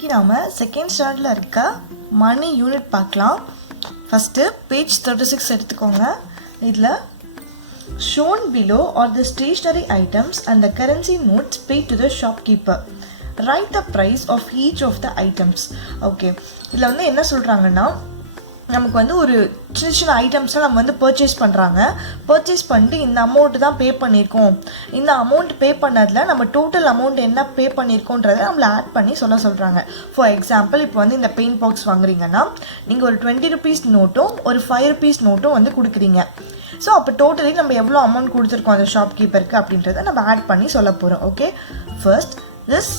இன்னைக்கு நாம செகண்ட் ஸ்டாண்டர்ட்ல இருக்க மணி யூனிட் பார்க்கலாம். ஃபர்ஸ்ட் பேஜ் 36 எடுத்துக்கோங்க. இதுல shown below are the stationery items and the currency notes paid to the shopkeeper. Write the price of each of the items. Okay, இதுல வந்து என்ன சொல்றாங்கன்னா நமக்கு வந்து ஒரு சின்ன சின்ன ஐட்டம்ஸ்லாம் நம்ம வந்து பர்ச்சேஸ் பண்ணுறாங்க. பர்ச்சேஸ் பண்ணிட்டு இந்த அமௌண்ட் தான் பே பண்ணியிருக்கோம். இந்த அமௌண்ட் பே பண்ணதில் நம்ம டோட்டல் அமௌண்ட் என்ன பே பண்ணியிருக்கோன்றதை நம்மளை ஆட் பண்ணி சொல்கிறாங்க. ஃபார் எக்ஸாம்பிள் இப்போ வந்து இந்த பெயிண்ட் பாக்ஸ் வாங்குறீங்கன்னா நீங்கள் ஒரு 20 rupees நோட்டும் ஒரு 5 rupees நோட்டும் வந்து கொடுக்குறீங்க. ஸோ அப்போ டோட்டலி நம்ம எவ்வளோ அமௌண்ட் கொடுத்துருக்கோம் அந்த ஷாப்கீப்பருக்கு அப்படின்றத நம்ம ஆட் பண்ணி சொல்ல போகிறோம். Okay, first this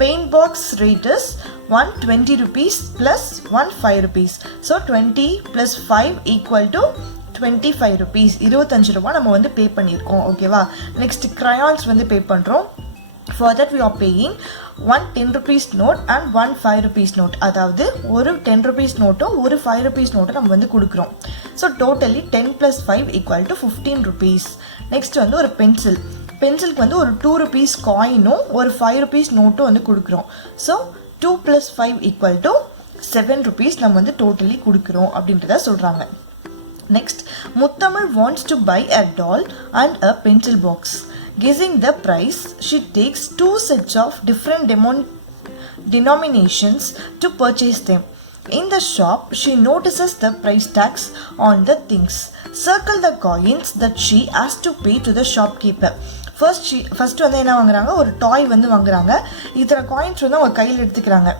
paint box rate is 120 rupees plus 15 rupees. So 20 plus 5 equal to 25 rupees. 25 ரூபாய் நம்ம வந்து பே பண்ணியிருக்கோம். ஓகேவா, நெக்ஸ்ட் crayons வந்து பே பண்ணுறோம். For that we are paying one 10 rupees note and one 5 rupees note. அதாவது ஒரு 10 rupees நோட்டும் ஒரு 5 rupees நோட்டும் நம்ம வந்து கொடுக்குறோம். So totally 10 plus 5 equal to 15 rupees. Next வந்து ஒரு பென்சிலுக்கு வந்து ஒரு 2 rupees காயினும் ஒரு 5 rupees நோட்டும் வந்து கொடுக்குறோம். So 2 plus 5 equal to 7 rupees நம்ம வந்து டோட்டலி கொடுக்குறோம் அப்படின்றத சொல்கிறாங்க. Next Muthamizh wants to buy a doll and a pencil box. Guessing the price, she takes 2 sets of different denominations to purchase them. In the shop, she notices the price tags on the things. Circle the coins that she has to pay to the shopkeeper. First வந்து என்ன வாங்குறாங்க, ஒரு டாய் வந்து வாங்குறாங்க. இத்தனை coins வந்து அவங்க கையில் எடுத்துக்கிறாங்க.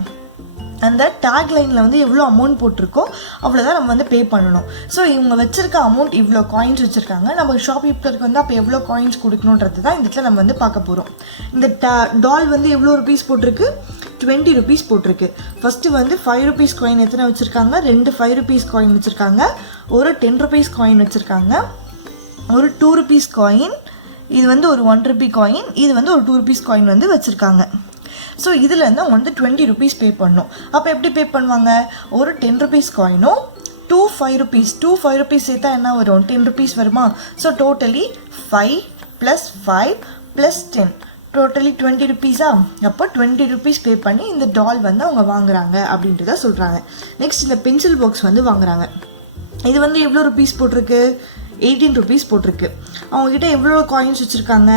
அந்த டேக் லைனில் வந்து எவ்வளோ அமௌண்ட் போட்டிருக்கோ அவ்வளோதான் நம்ம வந்து பே பண்ணணும். ஸோ இவங்க வச்சுருக்க அமௌண்ட் இவ்வளோ காயின்ஸ் வச்சுருக்காங்க. நம்ம ஷாப்கீப்பருக்கு வந்து அப்போ எவ்வளோ காயின்ஸ் கொடுக்கணுன்றது தான் இந்த இடத்துல நம்ம வந்து பார்க்க போகிறோம். இந்த டால் வந்து எவ்வளோ ருபீஸ் போட்டிருக்கு, 20 rupees போட்டிருக்கு. ஃபஸ்ட்டு வந்து 5 rupees காயின் எத்தனை வச்சுருக்காங்க, 2 5 rupees காயின் வச்சுருக்காங்க, ஒரு 10 rupees காயின் வச்சுருக்காங்க, ஒரு 2 rupees காயின், இது வந்து ஒரு 1 rupee காயின், இது வந்து ஒரு 2 rupees காயின் வந்து வச்சுருக்காங்க. ஸோ இதுலேருந்து அவங்க வந்து 20 rupees பே பண்ணணும். அப்போ எப்படி பே பண்ணுவாங்க, ஒரு 10 rupees காயினும் 2 5 rupees சேர்த்தா என்ன வரும், 10 rupees வருமா. So totally 5 plus 5 plus 10 totally 20 rupees-ஆ. அப்போ 20 rupees பே பண்ணி இந்த டால் வந்து அவங்க வாங்குறாங்க அப்படின்றத சொல்கிறாங்க. நெக்ஸ்ட் இந்த பென்சில் பாக்ஸ் வந்து வாங்குறாங்க. இது வந்து எவ்வளோ ருபீஸ் போட்டிருக்கு, 18 rupees போட்டிருக்கு. அவங்கக்கிட்ட எவ்வளோ காயின்ஸ் வச்சுருக்காங்க,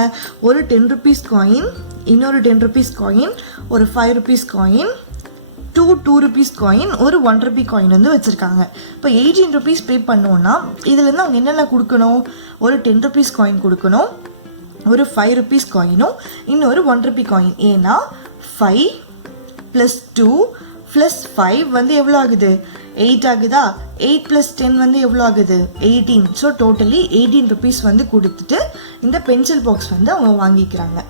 ஒரு 10 rupees காயின், இன்னொரு 10 rupees காயின், ஒரு 5 rupees காயின், 2 rupees காயின், ஒரு 1 rupee காயின் வந்து வச்சுருக்காங்க. இப்போ 18 rupees பே பண்ணோன்னா இதுலேருந்து அவங்க என்னென்ன கொடுக்கணும், ஒரு 10 rupees காயின் கொடுக்கணும், ஒரு 5 rupees காயினும், இன்னொரு 1 rupee காயின். ஏன்னா 5 plus 2 plus 5 வந்து எவ்வளோ ஆகுது, 8 ஆகுதா. 8 plus 10 வந்து எவ்வளோ ஆகுது, 18. ஸோ டோட்டலி 18 rupees வந்து கொடுத்துட்டு இந்த பென்சில் பாக்ஸ் வந்து அவங்க வாங்கிக்கிறாங்க.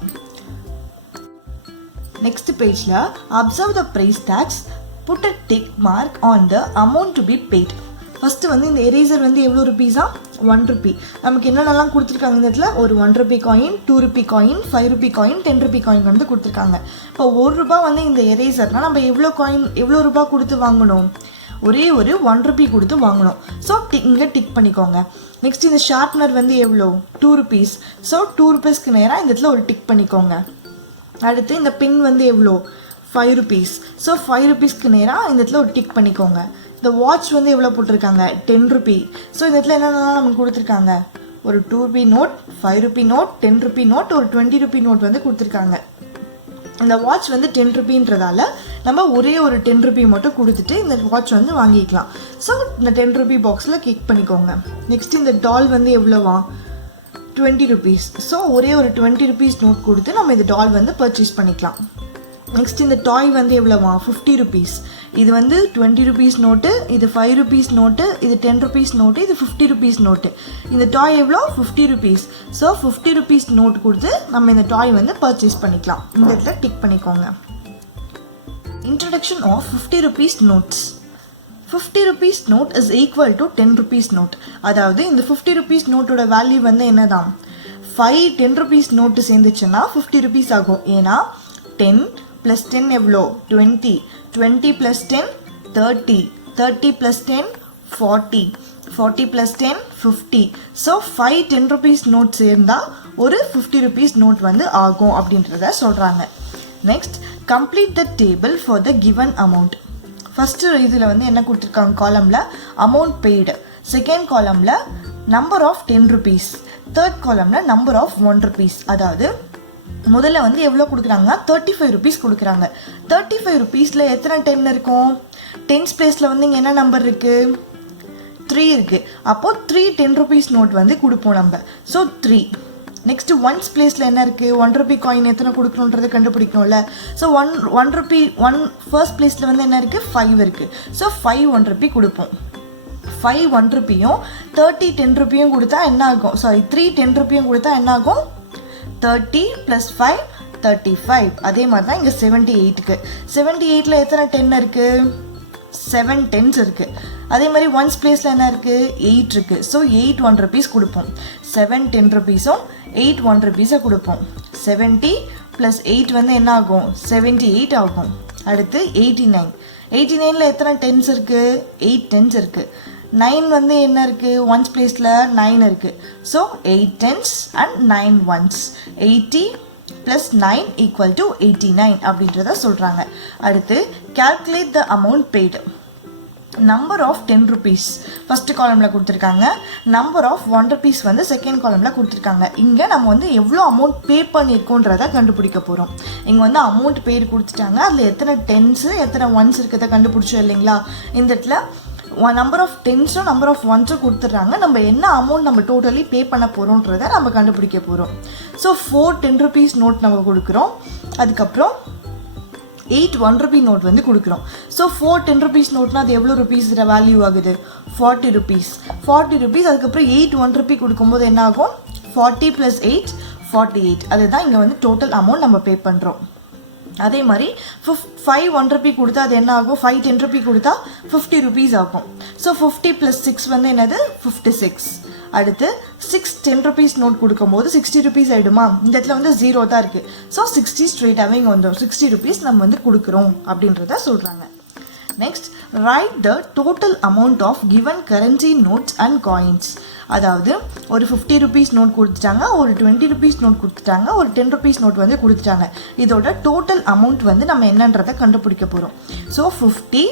நெக்ஸ்ட் பேஜில் observe the price tags, put a tick mark on the amount to be paid. First வந்து இந்த எரேசர் வந்து எவ்வளோ ருபீஸா, 1 rupee. நமக்கு என்னென்னலாம் கொடுத்துருக்காங்க இந்த இடத்துல, ஒரு 1 rupee coin, 2 rupee coin, 5 rupee coin, 10 rupee coin வந்து கொடுத்துருக்காங்க. இப்போ 1 ரூபாய் வந்து இந்த எரேசர்னால் நம்ம எவ்வளோ ரூபாய் கொடுத்து வாங்கணும், ஒரே ஒரு 1 rupee கொடுத்து வாங்கணும். ஸோ இங்கே டிக் பண்ணிக்கோங்க. நெக்ஸ்ட் இந்த ஷார்ப்னர் வந்து எவ்வளோ, 2 rupees. ஸோ 2 rupeesக்கு நேராக இந்த இடத்துல ஒரு டிக் பண்ணிக்கோங்க. அடுத்து இந்த பின் வந்து எவ்வளோ, 5 rupees. ஸோ 5 rupeesக்கு நேராக இந்த இடத்துல ஒரு டிக் பண்ணிக்கோங்க. இந்த வாட்ச் வந்து எவ்வளோ போட்டிருக்காங்க, 10 rupee. ஸோ இந்த இடத்துல என்னென்னலாம் நமக்கு கொடுத்துருக்காங்க, ஒரு 2 rupee note, 5 rupee note, 10 rupee note, ஒரு 20 rupee நோட் வந்து கொடுத்துருக்காங்க. இந்த வாட்ச் வந்து 10 rupeeன்றதால நம்ம ஒரே ஒரு 10 rupee மட்டும் கொடுத்துட்டு இந்த வாட்ச் வந்து வாங்கிக்கலாம். ஸோ இந்த 10 rupee பாக்ஸில் கிளிக் பண்ணிக்கோங்க. நெக்ஸ்ட் இந்த டால் வந்து எவ்வளோவா, 20 rupees. ஸோ ஒரே ஒரு 20 rupees நோட் கொடுத்து நம்ம இந்த டால் வந்து பர்ச்சேஸ் பண்ணிக்கலாம். நெக்ஸ்ட் இந்த டாய் வந்து எவ்வளோவா, 50 rupees. இது வந்து 20 rupees நோட்டு, இது 5 rupees நோட்டு, இது 10 rupees நோட்டு, இது 50 rupees நோட்டு. இந்த டாய் எவ்வளோ, 50 rupees. ஸோ 50 rupees நோட் கொடுத்து நம்ம இந்த டாய் வந்து பர்ச்சேஸ் பண்ணிக்கலாம். இந்த இடத்துல டிக் பண்ணிக்கோங்க. Introduction of 50 rupees notes. 50 rupees note is equal to 10 rupees note. அதாவது இந்த 50 rupees நோட்டோட வேல்யூ வந்து என்னதான், 5 10 rupees நோட்டு சேர்ந்துச்சுன்னா 50 rupees ஆகும். ஏன்னா 10 plus 10 எவ்வளோ, 20, 20 plus 10 30, 30 plus 10 40, 40 plus 10 50. So 5 10 rupees note சேர்ந்தால் ஒரு 50 rupees நோட் வந்து ஆகும் அப்படின்றத சொல்கிறாங்க. Next complete the table for the given amount. First இதில் வந்து என்ன கொடுத்துருக்காங்க, காலமில் அமௌண்ட் பெய்டு, செகண்ட் காலமில் நம்பர் ஆஃப் 10 rupees, தேர்ட் காலமில் நம்பர் ஆஃப் 1 rupees. அதாவது முதல்ல வந்து எவ்வளோ கொடுக்குறாங்கன்னா 35 rupees கொடுக்குறாங்க. 35 rupeesல எத்தனை 10 இருக்கும்? 10s பிளேஸில் வந்து இங்கே என்ன நம்பர் இருக்குது? 3 இருக்குது. அப்போது 3 10 rupees நோட் வந்து கொடுப்போம் நம்ம. ஸோ 3. நெக்ஸ்ட்டு ஒன்ஸ் பிளேஸில் என்ன இருக்குது? 1 rupee காயின் எத்தனை கொடுக்கணுன்றது கண்டுபிடிக்கணும்ல. ஸோ ஒன் ருபி ஃபர்ஸ்ட் பிளேஸில் வந்து என்ன இருக்குது? 5 இருக்குது. ஸோ 5 1 rupee கொடுப்போம். 5 1 rupeeயும் 30 10 rupeeயும் கொடுத்தா என்ன ஆகும்? 3 10 rupeeயும் கொடுத்தா என்ன ஆகும்? 30 + 5 35. அதே மாதிரி தான் இங்கே 78க்கு. 78ல் எத்தனை 10 இருக்குது? 7 10s இருக்குது. அதே மாதிரி ஒன்ஸ் பிளேஸில் என்ன இருக்குது? 8 இருக்குது. ஸோ 8 1 rupees கொடுப்போம். 7 10 rupeesம் 8 1 rupees கொடுப்போம். 70 + 8 வந்து என்ன ஆகும்? 78 ஆகும். அடுத்து 89. 89ல் எத்தனை 10s இருக்குது? 8 10s இருக்குது. 9 வந்து என்ன இருக்குது? ஒன்ஸ் பிளேஸில் 9 இருக்குது. So 8 10s and 9 1s. 80 + 9 = 89 அப்படின்றத சொல்கிறாங்க. அடுத்து calculate the amount paid. Number of 10 rupees first காலமில் கொடுத்துருக்காங்க. நம்பர் ஆஃப் 1 rupees வந்து செகண்ட் காலமில் கொடுத்துருக்காங்க. இங்கே நம்ம வந்து எவ்வளோ அமௌண்ட் பே பண்ணியிருக்கோன்றதை கண்டுபிடிக்க போகிறோம். இங்கே வந்து அமௌண்ட் பேர் கொடுத்துட்டாங்க. அதில் எத்தனை 10s எத்தனை 1s இருக்கிறத கண்டுபிடிச்சோம் இல்லைங்களா? இந்த இடத்துல நம்பர் ஆஃப் 10ஸும் நம்பர் ஆஃப் 1ஸும் கொடுத்துட்றாங்க. நம்ம என்ன அமௌண்ட் நம்ம டோட்டலி பே பண்ண போகிறோன்றதை நம்ம கண்டுபிடிக்க போகிறோம். ஸோ 4 10 rupees நோட் நம்ம கொடுக்குறோம். அதுக்கப்புறம் 8 1 rupee நோட் வந்து கொடுக்குறோம். ஸோ 4 10 rupees நோட்னா அது எவ்வளோ ருபீஸ் வேல்யூ ஆகுது? 40 rupees. 40 rupees. அதுக்கப்புறம் 8 1 rupee கொடுக்கும்போது என்ன ஆகும்? 40 + 8 48. அதுதான் இங்கே வந்து டோட்டல் அமௌண்ட் நம்ம பே பண்ணுறோம். அதே மாதிரி 5 1 rupee கொடுத்தா அது என்ன ஆகும்? 5 10 rupee கொடுத்தா 50 rupees ஆகும். ஸோ 50 + 6 வந்து என்னது? 56. அடுத்து 6 10 rupees நோட் கொடுக்கும்போது 60 rupees ஆகிடுமா? இந்த இடத்துல வந்து 0 தான் இருக்குது. ஸோ 60 ஸ்ட்ரெயிட்டாகவே இங்கே வந்துடும். 60 rupees நம்ம வந்து கொடுக்குறோம் அப்படின்றத சொல்கிறாங்க. Next write the total amount of given currency notes and coins. அதாவது ஒரு 50 rupees நோட் கொடுத்துட்டாங்க, ஒரு 20 rupees நோட் கொடுத்துட்டாங்க, ஒரு 10 rupees நோட் வந்து கொடுத்துட்டாங்க. இதோட டோட்டல் அமௌண்ட் வந்து நம்ம என்னன்றதை கண்டுபிடிக்க போகிறோம். ஸோ 50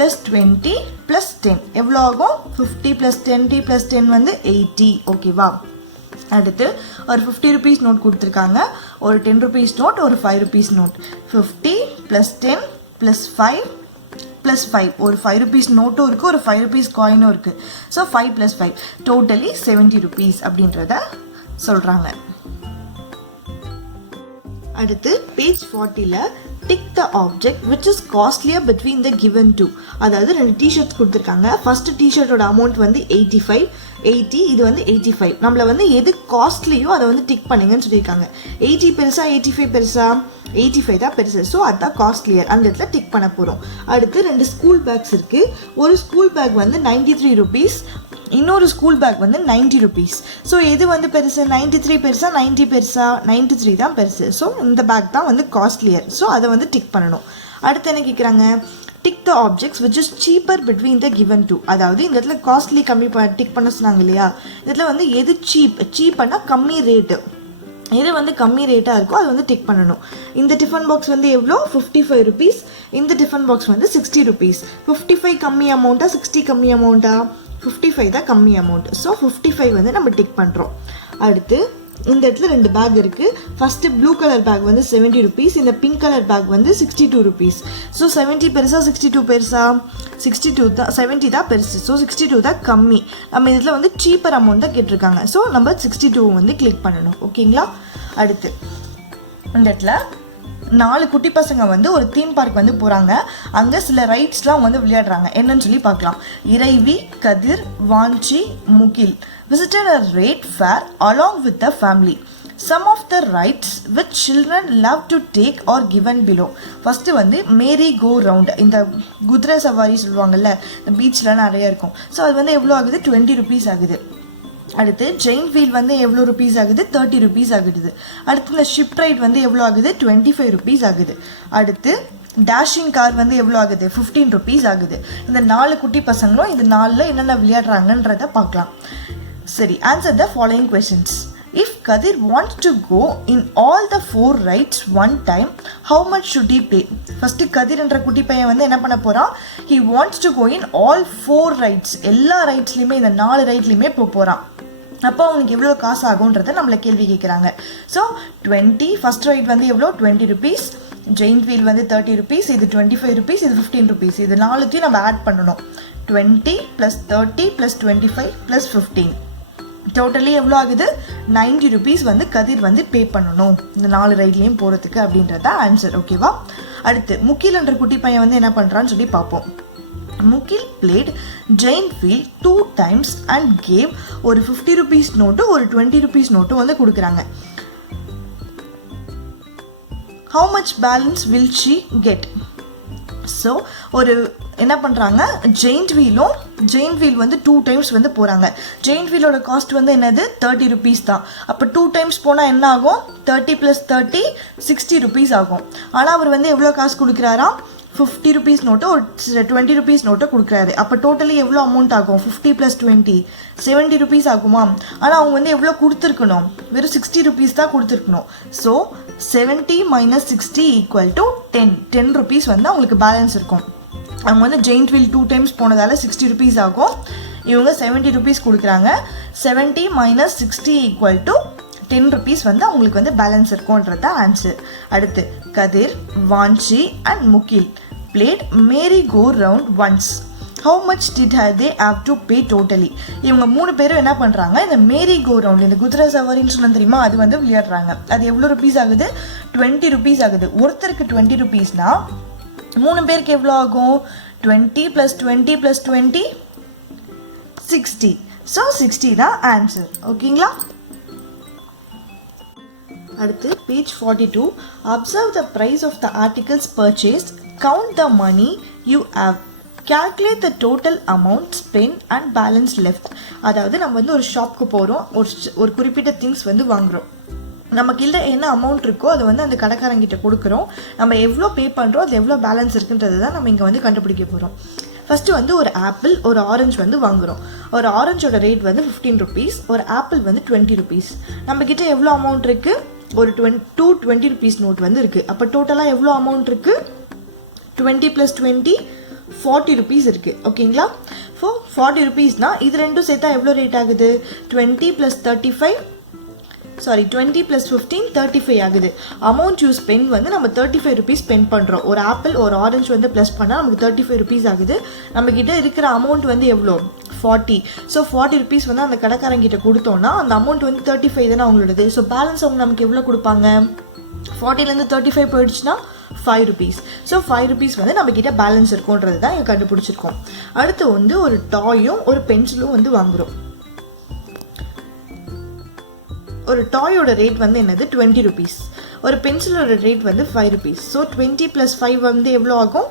+ 20 + 10 எவ்வளோ ஆகும்? 50 + 20 + 10 வந்து 80. ஓகேவா? அடுத்து ஒரு 50 rupees நோட் கொடுத்துருக்காங்க, ஒரு 10 rupees நோட், ஒரு 5 rupees நோட். 50 + 10 + 5 + 5. ஒரு 5 rupees நோட்டும் இருக்குது, ஒரு 5 rupees காயினும் இருக்குது. ஸோ 5 + 5 டோட்டலி 70 rupees அப்படின்றத சொல்கிறாங்க. அடுத்து பேஜ் 40ல் tick the object which is costlier between the given two. அதாவது 2 டிஷர்ட்ஸ் கொடுத்துருக்காங்க. ஃபர்ஸ்ட் டிஷர்ட்டோட அமௌண்ட் வந்து 85 80, இது வந்து 85. நம்மளை வந்து எது காஸ்ட்லியோ அதை வந்து டிக் பண்ணுங்கன்னு சொல்லியிருக்காங்க. 80 பெருசா 85 பெருசா? 85 தான் பெருசு. ஸோ அதுதான் காஸ்ட்லியர். அந்த இடத்துல டிக் பண்ண போகிறோம். அடுத்து 2 ஸ்கூல் பேக்ஸ் இருக்குது. ஒரு ஸ்கூல் பேக் வந்து 93 rupees, இன்னொரு ஸ்கூல் பேக் வந்து 90 rupees. ஸோ எது வந்து பெருசு? 93 பெருசா 90 பெருசா? 93 தான் பெருசு. ஸோ இந்த பேக் தான் வந்து காஸ்ட்லியர். ஸோ அதை வந்து டிக் பண்ணணும். அடுத்து என்ன கேட்குறாங்க? Tick the objects which is cheaper between the given two. அதாவது இந்த இடத்துல காஸ்ட்லி கம்மி டிக் பண்ண சொன்னாங்க இல்லையா? இதில் வந்து எது சீப்னா கம்மி ரேட்டு, எது வந்து கம்மி ரேட்டாக இருக்கோ அது வந்து டிக் பண்ணணும். இந்த டிஃபன் பாக்ஸ் வந்து எவ்வளோ? 55 rupees. இந்த டிஃபன் பாக்ஸ் வந்து 60 rupees. 55 கம்மி அமௌண்ட்டா 60 கம்மி அமௌண்ட்டா? 55 தான் கம்மி அமௌண்ட். ஸோ 55 வந்து நம்ம டிக் பண்ணுறோம். அடுத்து இந்த இடத்துல 2 பேக் இருக்குது. ஃபஸ்ட்டு ப்ளூ கலர் பேக் வந்து 70 rupees, இந்த பிங்க் கலர் பேக் வந்து 62 rupees. ஸோ 70 பெருசா 62 பெருசா? 62 தான். 70 தான் பெருசு. ஸோ 62 தான் கம்மி. நம்ம இதில் வந்து சீப்பர் அமௌண்ட் தான் கேட்டிருக்காங்க. ஸோ நம்ம 62 வந்து கிளிக் பண்ணணும். ஓகேங்களா? அடுத்து இந்த இடத்துல 4 குட்டி பசங்க வந்து ஒரு தீம் பார்க் வந்து போகிறாங்க. அங்கே சில ரைட்ஸ்லாம் வந்து விளையாடுறாங்க. என்னன்னு சொல்லி பார்க்கலாம். இறைவி, கதிர், வாஞ்சி, முகில் visited a rate fair along with the family. Some of the rides which children love to take are given below. First வந்து மேரி கோ ரவுண்ட், இந்த குதிரை சவாரி சொல்லுவாங்கள்ல, இந்த பீச்சில் நிறைய இருக்கும். ஸோ அது வந்து எவ்வளோ ஆகுது? 20 rupees ஆகுது. அடுத்து ஜெயின் வீல் வந்து எவ்வளோ ருபீஸ் ஆகுது? 30 rupees ஆகுது. அடுத்து இந்த ஷிப் ரைட் வந்து எவ்வளோ ஆகுது? 25 rupees ஆகுது. அடுத்து டேஷிங் கார் வந்து எவ்வளோ ஆகுது? 15 rupees ஆகுது. இந்த 4 குட்டி பசங்களும் இந்த 4ல் என்னென்ன விளையாடுறாங்கன்றத பார்க்கலாம். சரி, answer the following questions. If Kadir wants to go in all the 4 rides one time. How much should he pay? First Kadir என்ற குட்டி பையன் வந்து என்ன பண்ண போறான்? He wants to go in all 4 rides. எல்லா ரைட்ஸ்லயுமே இந்த 4 ரைட்லயுமே போறான். அப்போ அவனுக்கு எவ்வளோ காசு ஆகுன்றதை நம்மளை கேள்வி கேட்குறாங்க. ஸோ 20 ஃபர்ஸ்ட் ரைட் வந்து எவ்வளோ 20 rupees, ஜெயின்ட் வீல் வந்து 30 rupees, இது 25 rupees, இது 15 rupees. இது நாலுத்தையும் நம்ம ஆட் பண்ணணும். 20 + 30 + 25 + 15 டோட்டலி எவ்வளோ ஆகுது? 90 rupees வந்து கதிர் வந்து பே பண்ணணும் இந்த 4 ரைட்லேயும் போகிறதுக்கு அப்படின்றத ஆன்சர். ஓகேவா? அடுத்து முகில் என்ற குட்டி பையன் வந்து என்ன பண்ணுறான்னு சொல்லி பார்ப்போம். முகில் played giant wheel 2 times and gave ஒரு 50 rupees நோட்டு ஒரு 20 rupees நோட்டு வந்து கொடுக்குறாங்க. How much balance will she get? So ஒரு என்ன பண்ணுறாங்க, ஜெயின்ட் வீல் வந்து 2 times வந்து போகிறாங்க. ஜெயின்ட் வீலோட காஸ்ட் வந்து என்னது 30 rupees தான். அப்போ 2 times போனால் என்ன ஆகும்? 30 + 30 60 rupees ஆகும். ஆனால் அவர் வந்து எவ்வளோ காசு கொடுக்குறாரா? 50 rupees நோட்டு ஒரு 20 rupees நோட்டை கொடுக்குறாரு. அப்போ டோட்டலி எவ்வளோ அமௌண்ட் ஆகும்? 50 + 20 70 rupees ஆகுமா? ஆனால் அவங்க வந்து எவ்வளோ கொடுத்துருக்கணும்? வெறும் 60 rupees தான் கொடுத்துருக்கணும். ஸோ 70 - 60 = 10 rupees வந்து அவங்களுக்கு பேலன்ஸ் இருக்கும். அவங்க வந்து ஜெயின்ட் வீல் 2 times போனதால 60 rupees ஆகும். இவங்க 70 rupees கொடுக்குறாங்க. 70 - 60 = 10 rupees வந்து அவங்களுக்கு வந்து பேலன்ஸ் இருக்கும்ன்றத ஆன்சர். அடுத்து Kathir, Vanchi and Mugil played merry-go-round once. How much did they have to pay totally? இவங்க 3 பேரும் என்ன பண்ணுறாங்க, இந்த merry-go-round இந்த குதிரை சவாரின்னு சொன்ன தெரியுமா, அது வந்து விளையாடுறாங்க. அது எவ்வளோ rupees ஆகுது? 20 rupees ஆகுது. ஒருத்தருக்கு 20 rupeesனா 3 பேருக்கு எவ்வளோ ஆகும்? 20 + 20 + 20 60. ஸோ 60 தான் ஆன்சர். ஓகேங்களா? அடுத்து page 42. Observe the price of the articles purchased. Count the money you have. Calculate the total amount spent and balance left. அதாவது நம்ம வந்து ஒரு ஷாப்க்கு போகிறோம், ஒரு குறிப்பிட்ட திங்ஸ் வந்து வாங்குகிறோம். நமக்கு இல்லை என்ன அமௌண்ட் இருக்கோ அதை வந்து அந்த கடைக்காரங்கிட்ட கொடுக்குறோம். நம்ம எவ்வளோ பே பண்ணுறோம், அது எவ்வளோ பேலன்ஸ் இருக்குன்றது தான் நம்ம இங்கே வந்து கண்டுபிடிக்க போகிறோம். ஃபஸ்ட்டு வந்து ஒரு ஆப்பிள் ஒரு ஆரஞ்சு வந்து வாங்குகிறோம். ஒரு ஆரஞ்சோட ரேட் வந்து 15 rupees, ஒரு ஆப்பிள் வந்து 20 rupees. நம்மக்கிட்ட எவ்வளோ அமௌண்ட் இருக்குது? ஒரு 20 rupees நோட் வந்து இருக்குது. அப்போ டோட்டலாக எவ்வளோ அமௌண்ட் இருக்குது? 20 + 20 40 rupees இருக்குது. ஓகேங்களா? 40 rupeesனா இது ரெண்டும் சேர்த்தா எவ்வளோ ரேட் ஆகுது? 20 + 35 20 + 15 35 ஆகுது. அமௌண்ட் யூஸ் ஸ்பெண்ட் வந்து நம்ம 35 rupees ஸ்பெண்ட் பண்ணுறோம். ஒரு ஆப்பிள் ஒரு ஆரஞ்சு வந்து ப்ளஸ் பண்ணால் நமக்கு 35 rupees ஆகுது. நம்மக்கிட்ட இருக்கிற அமௌண்ட் வந்து எவ்வளோ? 40. ஸோ 40 rupees வந்து அந்த கடைக்காரங்கிட்ட கொடுத்தோன்னா அந்த அமௌண்ட் வந்து 35 தானே அவங்களோடது. ஸோ பேலன்ஸ் அவங்க நமக்கு எவ்வளோ கொடுப்பாங்க? 40லேருந்து 35 போயிடுச்சுன்னா 5 rupees. ஸோ 5 rupees வந்து நம்மக்கிட்ட பேலன்ஸ் இருக்கும்ன்றது தான் இங்கே கண்டுபிடிச்சிருக்கோம். அடுத்து வந்து ஒரு டாயும் ஒரு பென்சிலும் வந்து வாங்குகிறோம். ஒரு டாயோட ரேட் வந்து என்னது? 20 rupees. ஒரு பென்சிலோட ரேட் வந்து 5 rupees. ஸோ 20 + 5 வந்து எவ்வளோ ஆகும்?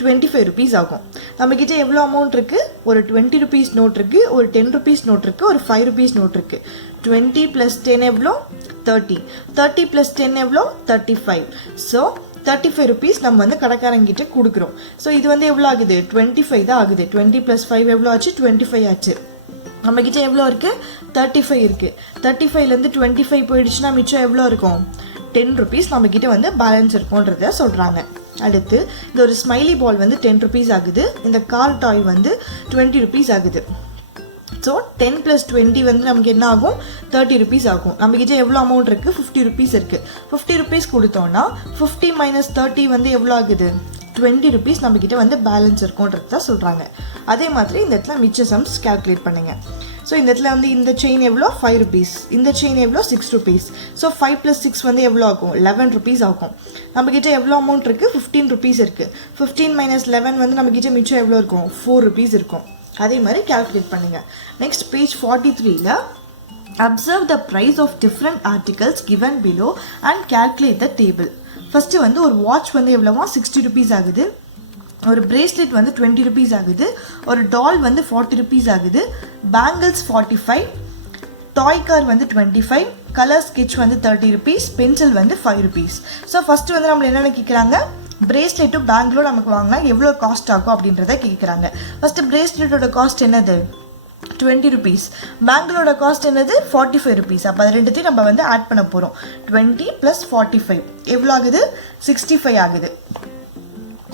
25 rupees ஆகும். நம்மக்கிட்ட எவ்வளோ அமௌண்ட் இருக்குது? ஒரு 20 rupees நோட் இருக்குது, ஒரு 10 rupees நோட் இருக்குது, ஒரு 5 rupees நோட் இருக்குது. 20 + 10 எவ்வளோ? 30. 30 + 10 எவ்வளோ? 35. ஸோ 35 rupees நம்ம வந்து கடைக்காரங்கிட்ட கொடுக்குறோம். ஸோ இது வந்து எவ்வளோ ஆகுது? 25 தான் ஆகுது. 20 + 5 எவ்வளோ ஆச்சு? 25 ஆச்சு. நம்மக்கிட்ட எவ்வளோ இருக்குது? 35 இருக்குது. 35லேருந்து 25 போயிடுச்சுன்னா மிச்சம் எவ்வளோ இருக்கும்? 10 rupees நம்மக்கிட்ட வந்து பேலன்ஸ் இருக்கும்ன்றத சொல்கிறாங்க. அடுத்து இந்த ஒரு ஸ்மைலி பால் வந்து 10 rupees ஆகுது. இந்த கார் டாய் வந்து 20 rupees ஆகுது. ஸோ 10 + 20 வந்து நமக்கு என்ன ஆகும்? 30 rupees ஆகும். நம்மக்கிட்ட எவ்வளோ அமௌண்ட் இருக்குது? 50 rupees இருக்குது. 50 rupees கொடுத்தோன்னா 50 - 30 வந்து எவ்வளோ ஆகுது? 20 rupees நம்மக்கிட்ட வந்து பேலன்ஸ் இருக்கும்ன்றது தான் சொல்கிறாங்க. அதே மாதிரி இந்த இடத்துல மிச்ச சம்ஸ் கேல்குலேட் பண்ணுங்கள். ஸோ இந்த இடத்துல வந்து இந்த செயின் எவ்வளோ? 5 rupees. இந்த செயின் எவ்வளோ? 6 rupees. ஸோ 5 + 6 வந்து எவ்வளோ ஆகும்? 11 rupees ஆகும். நம்மக்கிட்ட எவ்வளோ அமௌண்ட் இருக்குது? 15 rupees இருக்குது. 15 - 11 வந்து நம்மக்கிட்ட மிச்சம் எவ்வளோ இருக்கும்? 4 rupees இருக்கும். அதே மாதிரி கேல்குலேட் பண்ணுங்கள். நெக்ஸ்ட் பேஜ் 43ல observe the price of different articles given below and calculate the table. First வந்து ஒரு வாட்ச் வந்து எவ்வளோவா? 60 rupees ஆகுது. ஒரு பிரேஸ்லெட் வந்து 20 rupees ஆகுது. ஒரு டால் வந்து 40 rupees ஆகுது. பேங்கிள்ஸ் 45, டாய் கார் வந்து 25, கலர் ஸ்கெட்ச் வந்து 30 rupees, பென்சில் வந்து 5 rupees. ஸோ ஃபஸ்ட்டு வந்து நம்மளை என்னென்ன கேட்குறாங்க? பிரேஸ்லெட்டும் பேங்கிளும் நமக்கு வாங்கினா எவ்வளோ காஸ்ட் ஆகும் அப்படின்றத கேட்குறாங்க. ஃபஸ்ட்டு பிரேஸ்லெட்டோட காஸ்ட் என்னது? 20 rupees. பேங்கிளோட காஸ்ட் என்னது 45 rupees. அப்போ அது ரெண்டுத்தையும் நம்ம வந்து ஆட் பண்ண போகிறோம். 20 + 45 எவ்வளோ ஆகுது? 65 ஆகுது.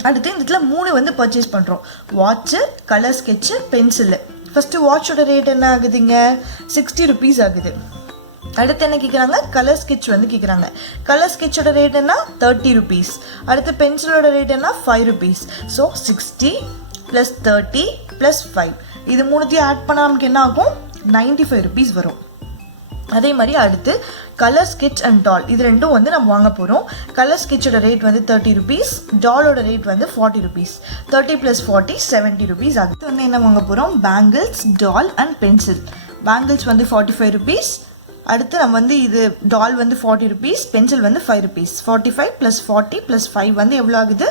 அடுத்து இந்த இடத்துல 3 வந்து பர்ச்சேஸ் பண்ணுறோம். Watch, colour sketch, pencil. First வாட்சோட ரேட் என்ன ஆகுதுங்க? 60 rupees ஆகுது. அடுத்து என்ன கேட்குறாங்க? கலர் ஸ்கெட்ச் வந்து கேட்குறாங்க. கலர் ஸ்கெட்சோட ரேட் என்ன? 30 rupees. அடுத்து பென்சிலோட ரேட் என்ன? 5 rupees. ஸோ 60 + 30 + 5 இது மூணுத்தையும் ஆட் பண்ணால் நமக்கு என்ன ஆகும்? 95 rupees வரும். அதே மாதிரி அடுத்து கலர் ஸ்கெட்ச் அண்ட் டால் இது ரெண்டும் வந்து நம்ம வாங்க போகிறோம். கலர் ஸ்கெட்சோட ரேட் வந்து 30 rupees, டாலோட ரேட் வந்து 40 rupees. 30 + 40 70 rupees. அடுத்து வந்து என்ன வாங்க போகிறோம்? Bangles, doll and pencil. Bangles வந்து 45 rupees. அடுத்து நம்ம வந்து இது டால் வந்து 40 rupees, பென்சில் வந்து 5 rupees. 45 + 40 + 5 வந்து எவ்வளோ ஆகுது?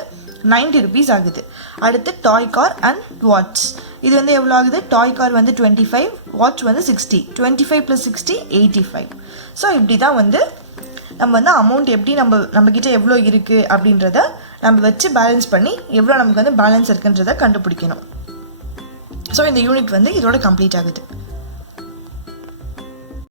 90 rupees ஆகுது. அடுத்து டாய் கார் அண்ட் வாட்ச் இது வந்து எவ்வளோ ஆகுது? டாய் கார் வந்து 25, வாட்ச் வந்து 60. 25 + 60 85. ஸோ இப்படி தான் வந்து நம்ம வந்து அமௌண்ட் எப்படி நம்மக்கிட்ட எவ்வளோ இருக்குது அப்படின்றத நம்ம வச்சு பேலன்ஸ் பண்ணி எவ்வளோ நமக்கு வந்து பேலன்ஸ் இருக்குன்றதை கண்டுபிடிக்கணும். ஸோ இந்த யூனிட் வந்து இதோட கம்ப்ளீட் ஆகுது.